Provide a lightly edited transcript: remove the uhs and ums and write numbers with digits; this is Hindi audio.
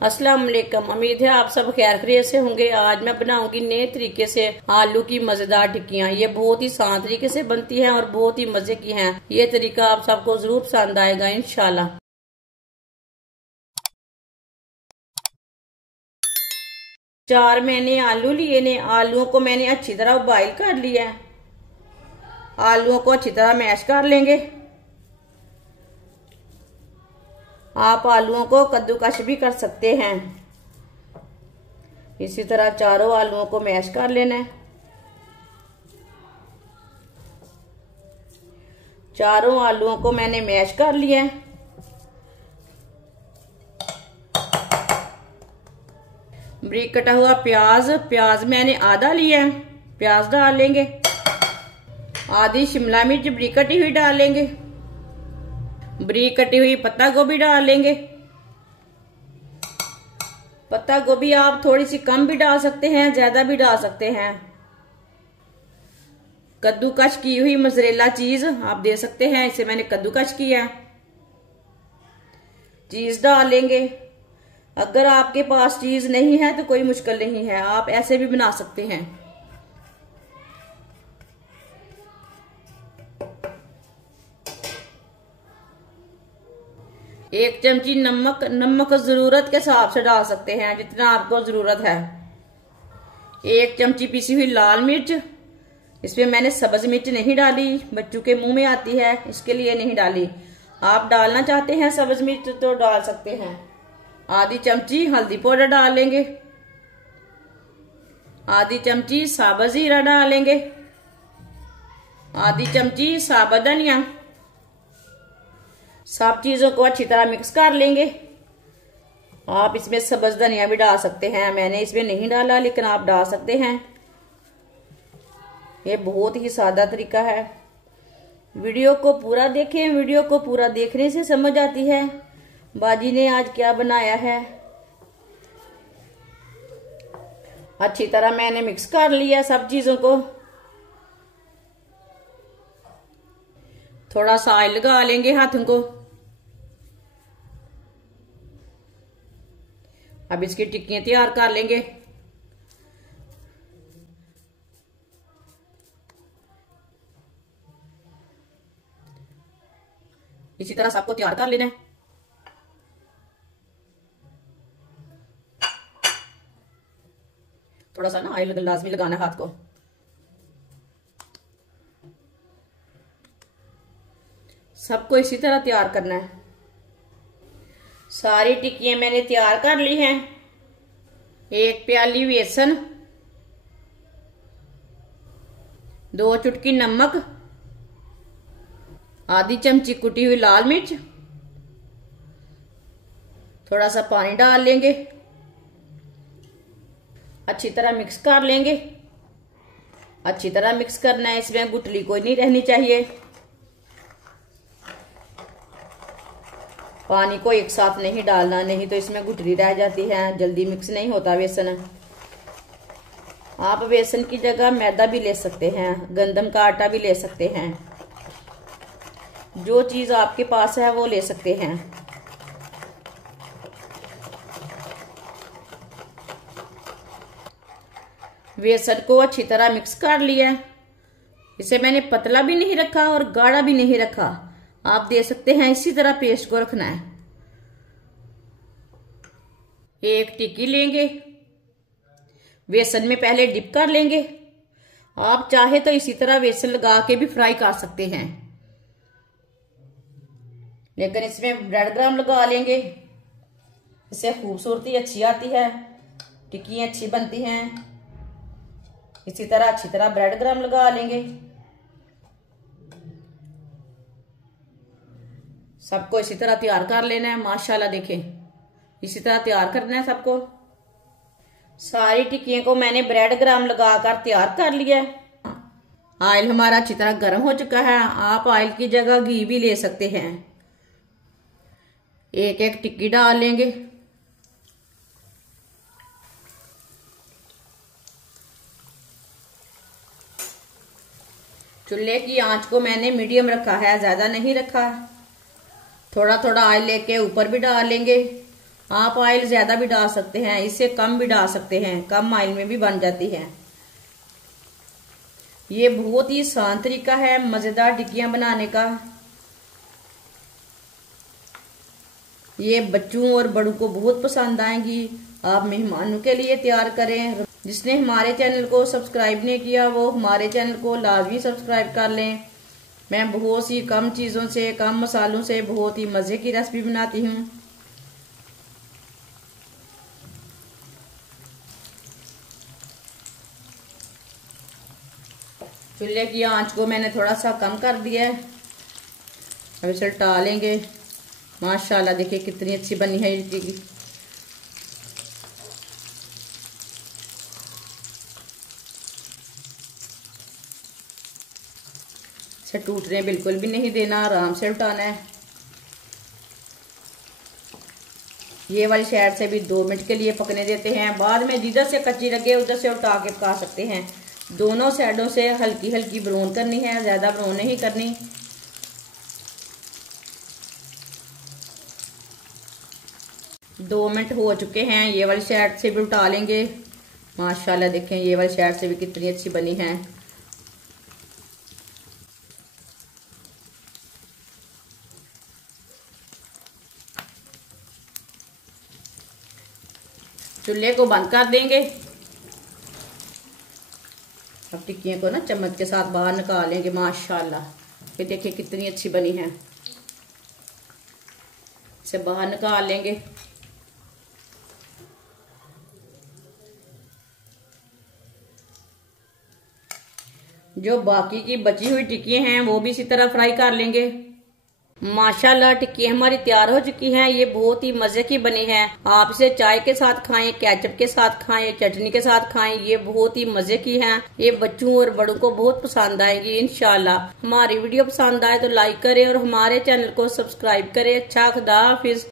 अस्सलाम वालेकुम। उम्मीद है आप सब खैर खैरियत से होंगे। आज मैं बनाऊंगी नए तरीके से आलू की मजेदार टिक्कियाँ। ये बहुत ही आसान तरीके से बनती हैं और बहुत ही मजे की हैं। ये तरीका आप सबको जरूर पसंद आएगा इंशाल्लाह। 4 मैंने आलू लिए ने। आलूओं को मैंने अच्छी तरह बॉईल कर लिया है। आलूओं को अच्छी तरह मैश कर लेंगे। आप आलूओं को कद्दूकश भी कर सकते हैं। इसी तरह चारों आलूओं को मैश कर लेना है। चारों आलूओं को मैंने मैश कर लिया है। बारीक कटा हुआ प्याज मैंने आधा लिया है। प्याज डाल लेंगे। आधी शिमला मिर्च बारीक कटी हुई डाल लेंगे। बारीक कटी हुई पत्ता गोभी डाल लेंगे। पत्ता गोभी आप थोड़ी सी कम भी डाल सकते हैं, ज्यादा भी डाल सकते हैं। कद्दूकश की हुई मोज़रेला चीज आप दे सकते हैं, इसे मैंने कद्दूकश किया है। चीज डाल लेंगे। अगर आपके पास चीज नहीं है तो कोई मुश्किल नहीं है, आप ऐसे भी बना सकते हैं। एक चमची नमक जरूरत के हिसाब से डाल सकते हैं, जितना आपको जरूरत है। एक चमची पिसी हुई लाल मिर्च। इसमें मैंने सब्ज मिर्च नहीं डाली, बच्चों के मुंह में आती है, इसके लिए नहीं डाली। आप डालना चाहते हैं सब्ज मिर्च तो डाल सकते हैं। आधी चमची हल्दी पाउडर डाल लेंगे। आधी चमची साबुत जीरा डाल लेंगे। आधी चमची साबुत धनिया। सब चीजों को अच्छी तरह मिक्स कर लेंगे। आप इसमें सब्ज धनिया भी डाल सकते हैं, मैंने इसमें नहीं डाला, लेकिन आप डाल सकते हैं। ये बहुत ही सादा तरीका है। वीडियो को पूरा देखें, वीडियो को पूरा देखने से समझ आती है बाजी ने आज क्या बनाया है। अच्छी तरह मैंने मिक्स कर लिया सब चीजों को। थोड़ा सा ऑयल लगा लेंगे हाथों को। अब इसकी टिक्कियां तैयार कर लेंगे। इसी तरह सबको तैयार कर लेना है। थोड़ा सा ना ऑयल लाजमी लगाना हाथ को। सबको इसी तरह तैयार करना है। सारी टिक्कियां मैंने तैयार कर ली हैं। एक प्याली बेसन, 2 चुटकी नमक, आधी चमची कुटी हुई लाल मिर्च, थोड़ा सा पानी डाल लेंगे। अच्छी तरह मिक्स कर लेंगे। अच्छी तरह मिक्स करना है, इसमें गुठली कोई नहीं रहनी चाहिए। पानी को एक साथ नहीं डालना, नहीं तो इसमें गुठली रह जाती है, जल्दी मिक्स नहीं होता बेसन। आप बेसन की जगह मैदा भी ले सकते हैं, गंदम का आटा भी ले सकते हैं। जो चीज आपके पास है वो ले सकते हैं। बेसन को अच्छी तरह मिक्स कर लिया। इसे मैंने पतला भी नहीं रखा और गाढ़ा भी नहीं रखा, आप दे सकते हैं इसी तरह पेस्ट को रखना है। एक टिक्की लेंगे, बेसन में पहले डिप कर लेंगे। आप चाहे तो इसी तरह बेसन लगा के भी फ्राई कर सकते हैं, लेकिन इसमें ब्रेड क्रम्ब लगा लेंगे। इससे खूबसूरती अच्छी आती है, टिक्कियां अच्छी बनती हैं। इसी तरह अच्छी तरह ब्रेड क्रम्ब लगा लेंगे। सबको इसी तरह तैयार कर लेना है। माशाल्लाह देखें, इसी तरह तैयार करना है सबको। सारी टिक्कियों को मैंने ब्रेड क्रम्ब लगाकर तैयार कर लिया है। ऑयल हमारा अच्छी तरह गर्म हो चुका है। आप ऑयल की जगह घी भी ले सकते हैं। एक एक टिक्की डाल लेंगे। चूल्हे की आंच को मैंने मीडियम रखा है, ज्यादा नहीं रखा। थोड़ा थोड़ा ऑयल लेके ऊपर भी डाल लेंगे आप ऑयल ज्यादा भी डाल सकते हैं, इससे कम भी डाल सकते हैं, कम ऑयल में भी बन जाती है। ये बहुत ही आसान तरीका है मजेदार टिक्कियां बनाने का। ये बच्चों और बड़ों को बहुत पसंद आएंगी। आप मेहमानों के लिए तैयार करें। जिसने हमारे चैनल को सब्सक्राइब नहीं किया वो हमारे चैनल को लाजमी सब्सक्राइब कर लें। मैं बहुत सी कम चीज़ों से, कम मसालों से बहुत ही मज़े की रेसिपी बनाती हूँ। चूल्हे की आंच को मैंने थोड़ा सा कम कर दिया है। अब इसे टालेंगे। माशाल्लाह देखिए कितनी अच्छी बनी है ये टिक्की। इसे टूटने बिल्कुल भी नहीं देना, आराम से उठाना है। ये वाली साइड से भी 2 मिनट के लिए पकने देते हैं। बाद में जिधर से कच्ची लगे उधर से उठा के पका सकते हैं। दोनों साइडों से हल्की हल्की ब्राउन करनी है, ज्यादा ब्राउन नहीं करनी। दो मिनट हो चुके हैं। ये वाली साइड से भी उठा लेंगे। माशाल्लाह देखें ये वाली साइड से भी कितनी अच्छी बनी है। चूल्हे को बंद कर देंगे। अब टिक्कियों को ना चम्मच के साथ बाहर निकालेंगे। माशाल्लाह ये देखिए कितनी अच्छी बनी है। इसे बाहर निकाल लेंगे। जो बाकी की बची हुई टिक्कियां हैं वो भी इसी तरह फ्राई कर लेंगे। माशाल्लाह टिक्की हमारी तैयार हो चुकी हैं। ये बहुत ही मजे की बनी है। आप इसे चाय के साथ खाएं, केचप के साथ खाएं, चटनी के साथ खाएं। ये बहुत ही मजे की हैं। ये बच्चों और बड़ों को बहुत पसंद आएगी इंशाल्लाह। हमारी वीडियो पसंद आए तो लाइक करें और हमारे चैनल को सब्सक्राइब करें। अच्छा खुदा हाफिज।